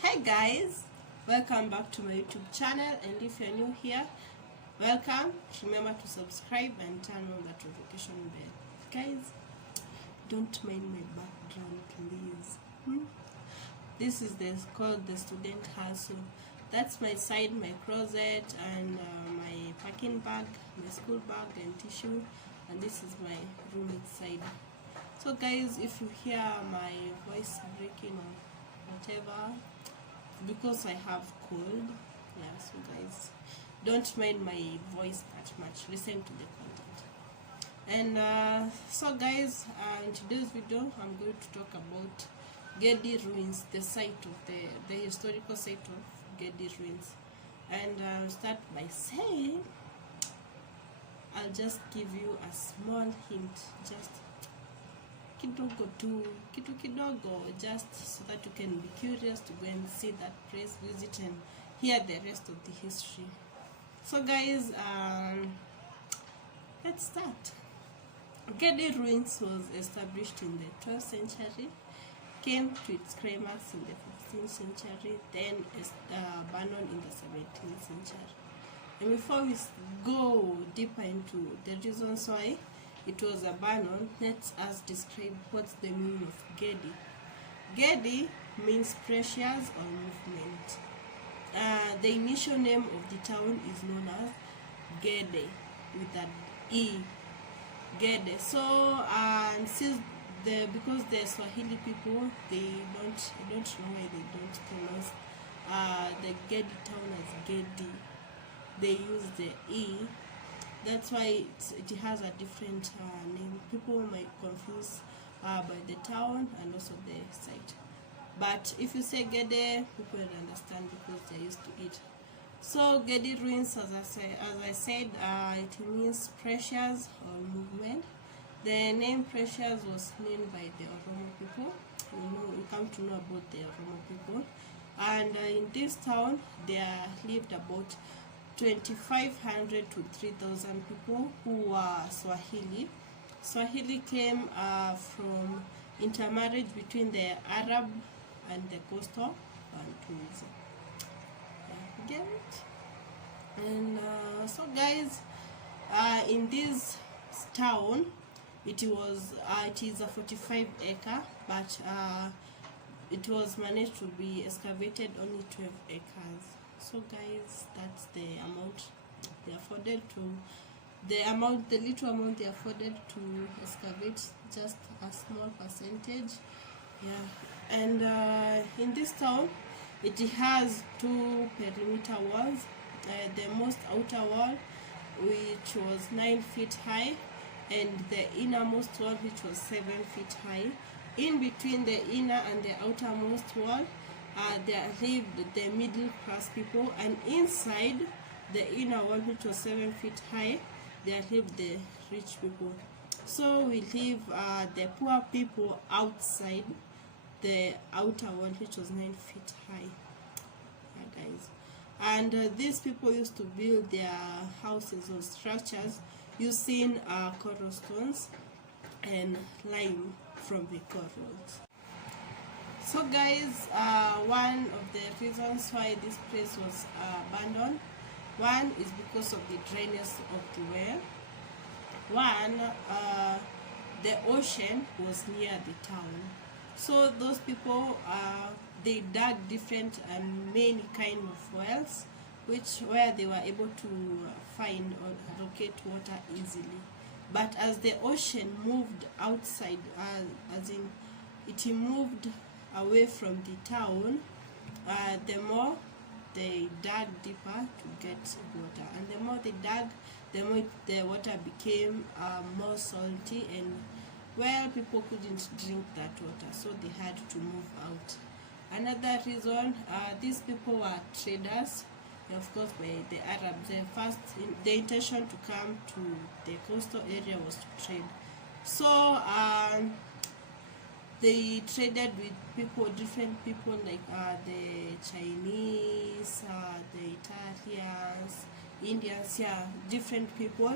Hi guys, welcome back to my YouTube channel, and if you're new here, welcome. Remember to subscribe and turn on that notification bell. Guys, don't mind my background, please. This is called the student hustle. That's my side, my closet, and my packing bag, my school bag and tissue, and this is my roommate side. So guys, if you hear my voice breaking or whatever, because I have cold, yeah, so guys, don't mind my voice that much, listen to the content. And so guys, in today's video I'm going to talk about Gedi ruins, the site of the historical site of Gedi ruins. And I'll start by saying, I'll just give you a small hint, just kidogo tu, kitu kidogo, just so that you can be curious to go and see that place, visit and hear the rest of the history. So guys, let's start. Gedi ruins was established in the 12th century, came to its climax in the 15th century, then abandoned in the 17th century. And before we go deeper into the reasons why it was abandoned, let us describe what's the meaning of Gedi. Gedi means precious or movement. The initial name of the town is known as Gedi with an E. Gedi. So since because the Swahili people, I don't know why they don't pronounce the Gedi town as Gedi. They use the E. That's why it has a different name. People might confuse by the town and also the site. But if you say Gedi, people will understand because they're used to it. So Gedi ruins, as I said, it means precious or movement. The name precious was named by the Oromo people. We come to know about the Oromo people. And in this town, there lived about 2,500 to 3,000 people who were Swahili. Swahili came from intermarriage between the Arab and the coastal Bantus. Get it? And so guys, in this town, it is a 45 acre, but it was managed to be excavated only 12 acres. So guys, that's the amount they afforded to, the little amount they afforded to excavate, just a small percentage. Yeah. And in this town, it has two perimeter walls. The most outer wall, which was 9 feet high, and the innermost wall, which was 7 feet high. In between the inner and the outermost wall, there lived the middle class people, and inside the inner wall, which was 7 feet high, there lived the rich people. So we leave the poor people outside the outer wall, which was 9 feet high. Yeah, guys. And these people used to build their houses or structures using coral stones and lime from the corals. So guys, one of the reasons why this place was abandoned, one is because of the dryness of the well. One, the ocean was near the town. So those people, they dug different and many kind of wells, where they were able to find or locate water easily. But as the ocean moved outside, as in it moved away from the town, the more they dug deeper to get water, and the more they dug, the more the water became more salty, and well, people couldn't drink that water, so they had to move out. Another reason, these people were traders, of course, by the Arabs. The intention to come to the coastal area was to trade. So they traded with people, different people, like the Chinese, the Italians, Indians, yeah, different people.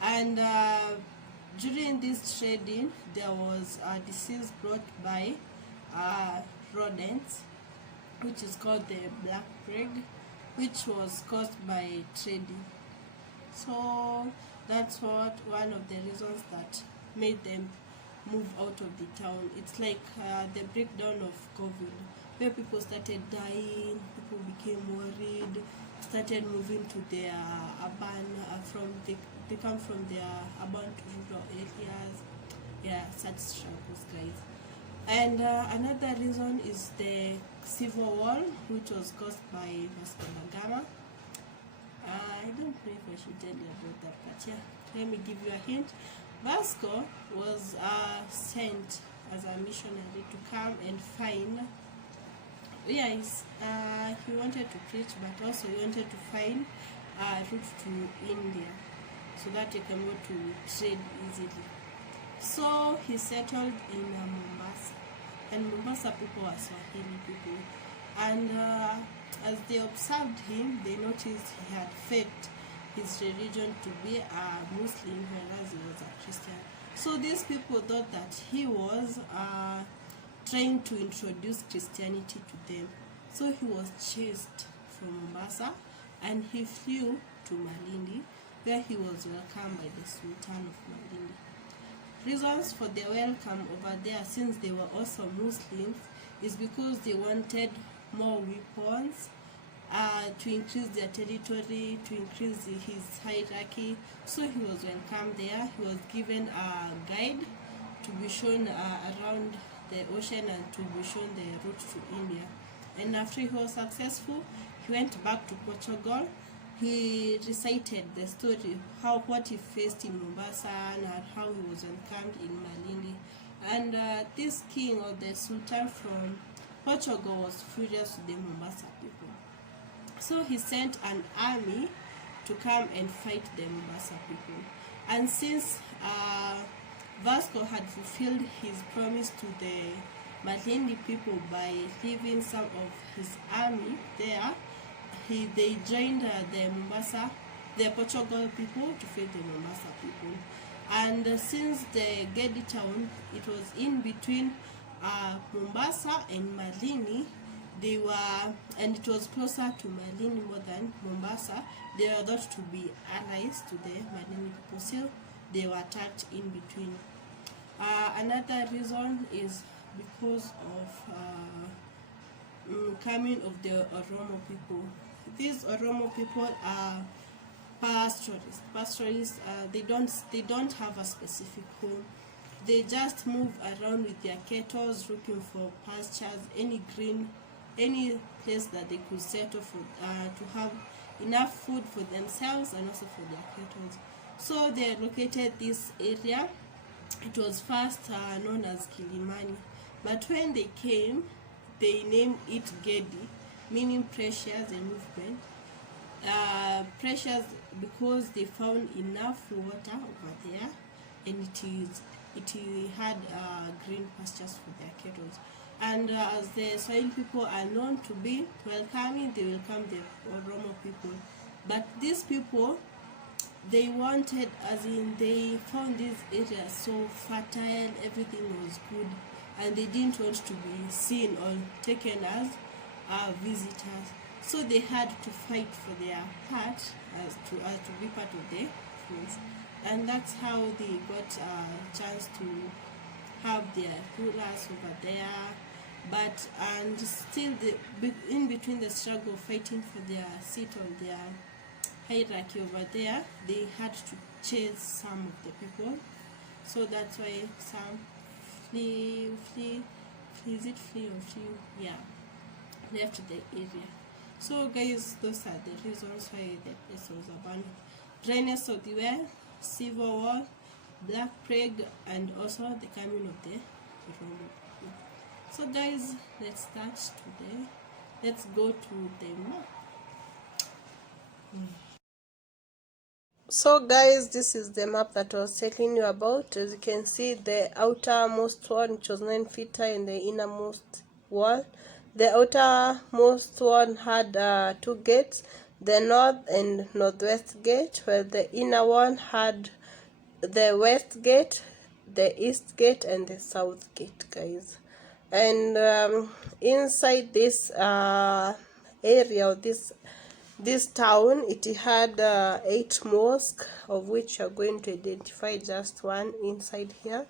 And during this trading, there was a disease brought by rodents, which is called the Black Plague, which was caused by trading. So that's what one of the reasons that made them move out of the town. It's like the breakdown of COVID, where people started dying, people became worried, started moving to their urban, they come from their urban to rural areas. Yeah, such struggles, guys. And another reason is the civil war, which was caused by Vasco da Gama. I don't know if I should tell you about that, but yeah, let me give you a hint. Vasco was sent as a missionary to come and find, yes, he wanted to preach, but also he wanted to find a route to India so that he can go to trade easily. So he settled in Mombasa, and Mombasa people were Swahili people, and as they observed him, they noticed he had faked his religion to be a Muslim, whereas he was a Christian. So these people thought that he was trying to introduce Christianity to them. So he was chased from Mombasa, and he flew to Malindi, where he was welcomed by the Sultan of Malindi. Reasons for the welcome over there, since they were also Muslims, is because they wanted more weapons, to increase their territory, to increase his hierarchy. So he was welcomed there. He was given a guide to be shown around the ocean and to be shown the route to India. And after he was successful, he went back to Portugal. He recited the story, what he faced in Mombasa and how he was welcomed in Malindi. And this king, or the Sultan from Portugal, was furious with the Mombasa people. So he sent an army to come and fight the Mombasa people. And since Vasco had fulfilled his promise to the Malindi people by leaving some of his army there, they joined the Portugal people to fight the Mombasa people. And since the Gedi town, it was in between Mombasa and Malindi, and it was closer to Malindi more than Mombasa, they were thought to be allies to the Malindi people, so they were attacked in between. Another reason is because of coming of the Oromo people. These Oromo people are pastoralists. Pastoralists, they don't have a specific home. They just move around with their cattle, looking for pastures, any place that they could settle for, to have enough food for themselves and also for their cattle. So they located this area. It was first known as Kilimani, but when they came, they named it Gedi, meaning precious and movement. Precious because they found enough water over there, and it had green pastures for their cattle. And as the soil people are known to be welcoming, they welcome the Oromo people. But these people, they wanted, they found this area so fertile, everything was good, and they didn't want to be seen or taken as visitors. So they had to fight for their part to be part of the friends. And that's how they got a chance to have their rulers over there. But and still in between the struggle fighting for their seat on their hierarchy over there, they had to chase some of the people. So that's why some flee, left the area. So guys, those are the reasons why the place was abandoned. Dryness of the well, civil war, black plague, and also the coming of the Oromo. So guys, let's start today. Let's go to the map. So guys, this is the map that I was telling you about. As you can see, the outermost one, which was 9 feet high, and the innermost wall. The outermost one had 2 gates, the north and northwest gate, while the inner one had the west gate, the east gate, and the south gate, guys. And inside this area of this town, it had 8 mosques, of which you're going to identify just one inside here.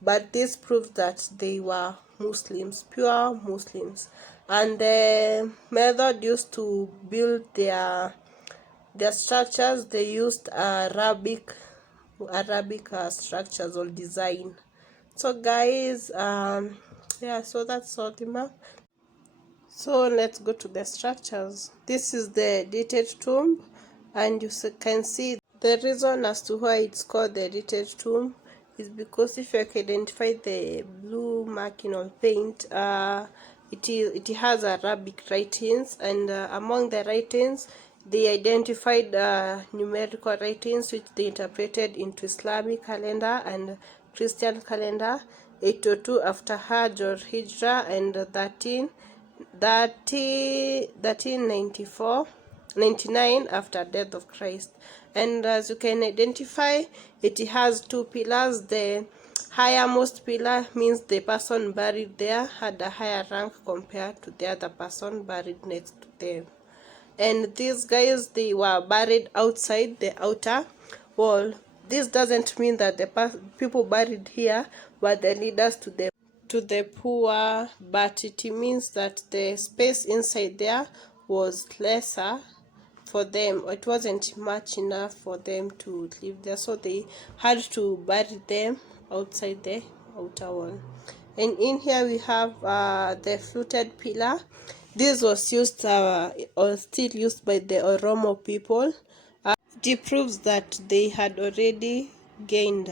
But this proves that they were Muslims, pure Muslims. And the method used to build their structures, they used Arabic structures or design. So guys, yeah, so that's all the map. So let's go to the structures. This is the dated tomb, and you can see the reason as to why it's called the dated tomb is because if you can identify the blue marking or paint, it has Arabic writings, and among the writings they identified numerical writings which they interpreted into Islamic calendar and Christian calendar, 802 after Hajj or Hijrah, and 1399 after death of Christ. And as you can identify, it has 2 pillars. The highermost pillar means the person buried there had a higher rank compared to the other person buried next to them. And these guys, they were buried outside the outer wall. This doesn't mean that the people buried here were the leaders to the poor, but it means that the space inside there was lesser for them. It wasn't much enough for them to live there, so they had to bury them outside the outer wall. And in here we have the fluted pillar. This was used or still used by the Oromo people. It proves that they had already gained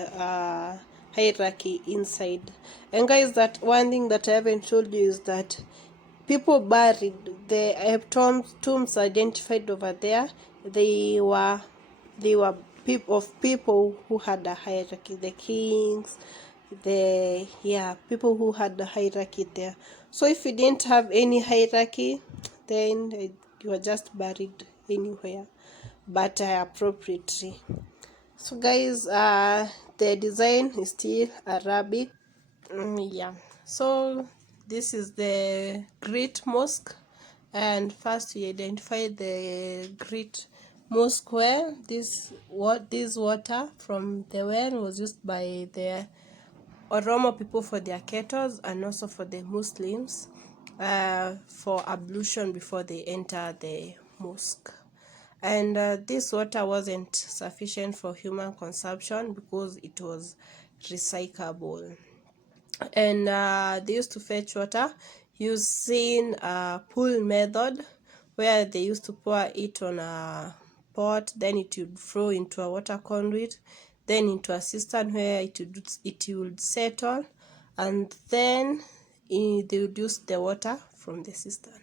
hierarchy inside. And guys, that one thing that I haven't told you is that people buried, the tombs identified over there, they were people who had a hierarchy, the kings, people who had a hierarchy there. So if you didn't have any hierarchy, then you were just buried anywhere, but appropriately. So guys, the design is still Arabic. Yeah, so this is the Great Mosque, and first we identify the Great Mosque where this water from the well was used by the Oromo people for their kettles and also for the Muslims for ablution before they enter the mosque. And this water wasn't sufficient for human consumption because it was recyclable. And they used to fetch water using a pool method, where they used to pour it on a pot, then it would flow into a water conduit, then into a cistern where it would settle, and then they would use the water from the cistern.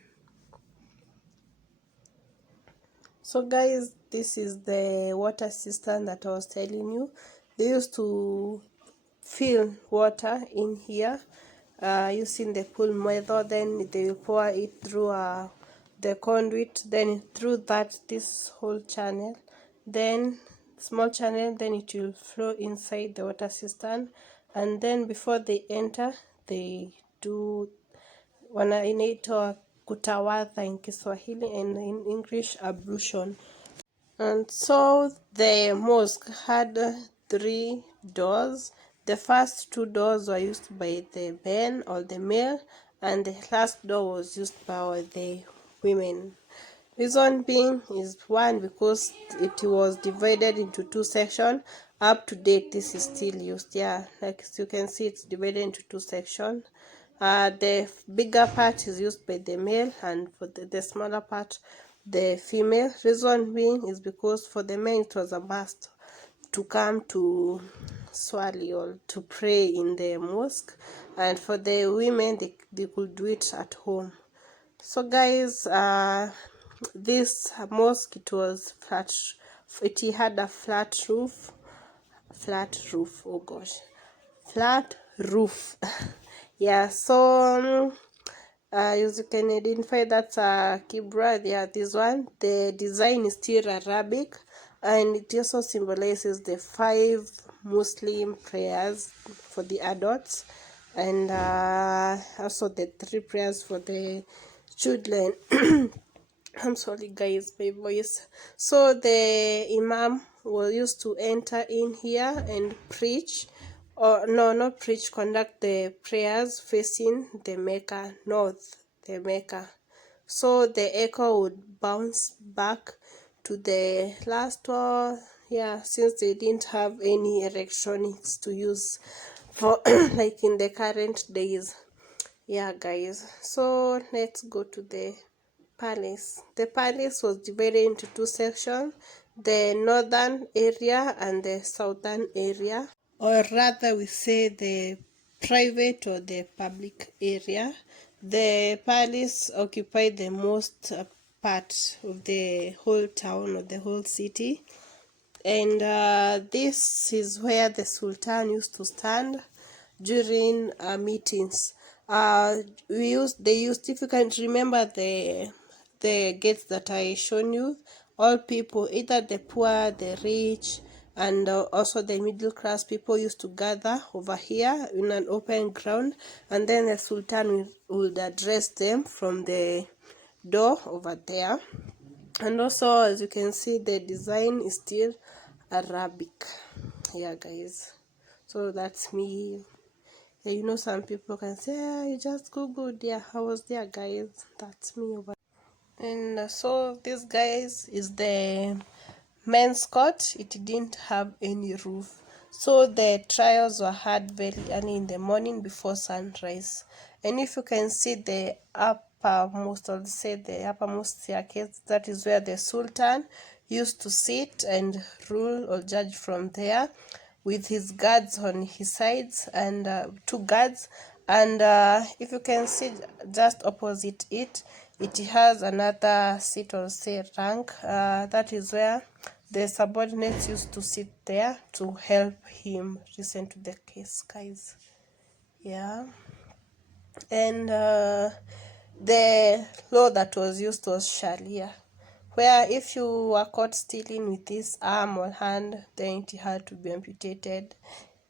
So guys, this is the water cistern that I was telling you. They used to fill water in here using the pool method, then they will pour it through the conduit, then through this whole channel, then small channel, then it will flow inside the water cistern, and then before they enter they do wanaitwa kutawadha in Kiswahili, and in English ablution. And so the mosque had 3 doors. The first 2 doors were used by the men or the male, and the last door was used by the women. Reason being is, one, because it was divided into 2 sections. Up to date, this is still used. Yeah, like you can see, it's divided into 2 sections. The bigger part is used by the male, and for the smaller part, the female. Reason being is because for the men it was a must to come to swali or to pray in the mosque, and for the women they could do it at home. So guys, this mosque, it was flat. It had a flat roof. Oh gosh, flat roof. Yeah, so as you can identify, that's a kibra. Yeah, this one, the design is still Arabic, and it also symbolizes the 5 Muslim prayers for the adults. and also the 3 prayers for the children. I'm sorry guys, my voice. So the imam will used to enter in here and preach, or no, not preach, conduct the prayers facing the Mecca, north, the Mecca. So the echo would bounce back to the last one. Yeah, since they didn't have any electronics to use for like in the current days. Yeah guys, so let's go to the palace. The palace was divided into 2 sections, the northern area and the southern area, or rather we say the private or the public area. The palace occupied the most part of the whole town or the whole city, and this is where the sultan used to stand during meetings. They used, if you can remember the gates that I shown you, all people, either the poor, the rich, and also the middle class people used to gather over here in an open ground, and then the sultan would address them from the door over there. And also, as you can see, the design is still Arabic. Yeah guys, so that's me. Yeah, you know, some people can say, yeah, you just googled. Yeah, I was there guys, that's me over. And so this guys is the men's court. It didn't have any roof, so the trials were had very early in the morning before sunrise. And if you can see the uppermost, or say the uppermost staircase, that is where the sultan used to sit and rule or judge from there, with his guards on his sides, and 2 guards. And if you can see just opposite it, it has another seat, or say rank, that is where the subordinates used to sit there to help him listen to the case guys. Yeah, and the law that was used was Sharia, where if you were caught stealing with this arm or hand, then it had to be amputated.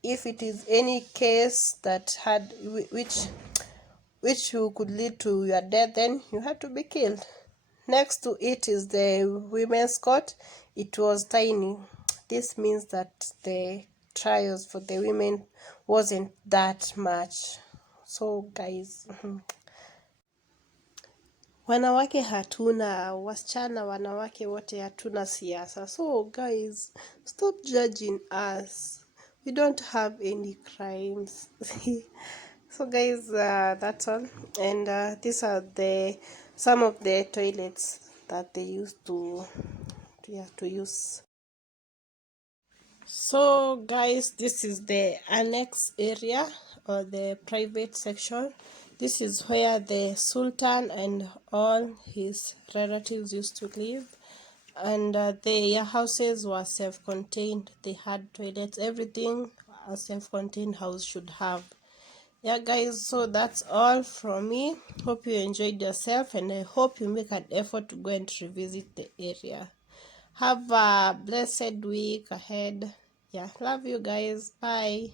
If it is any case that had which could lead to your death, then you had to be killed. Next to it is the women's court. It was tiny. This means that the trials for the women wasn't that much. So guys, wanawake hatuna, wasichana wanawake wote hatuna siasa. So guys, stop judging us. We don't have any crimes. So guys, that's all. And these are some of the toilets that they used to use. So guys, this is the annex area, or the private section. This is where the sultan and all his relatives used to live, and their houses were self-contained. They had toilets, everything a self-contained house should have. Yeah guys, so that's all from me. Hope you enjoyed yourself, and I hope you make an effort to go and revisit the area. Have a blessed week ahead. Yeah, love you guys. Bye.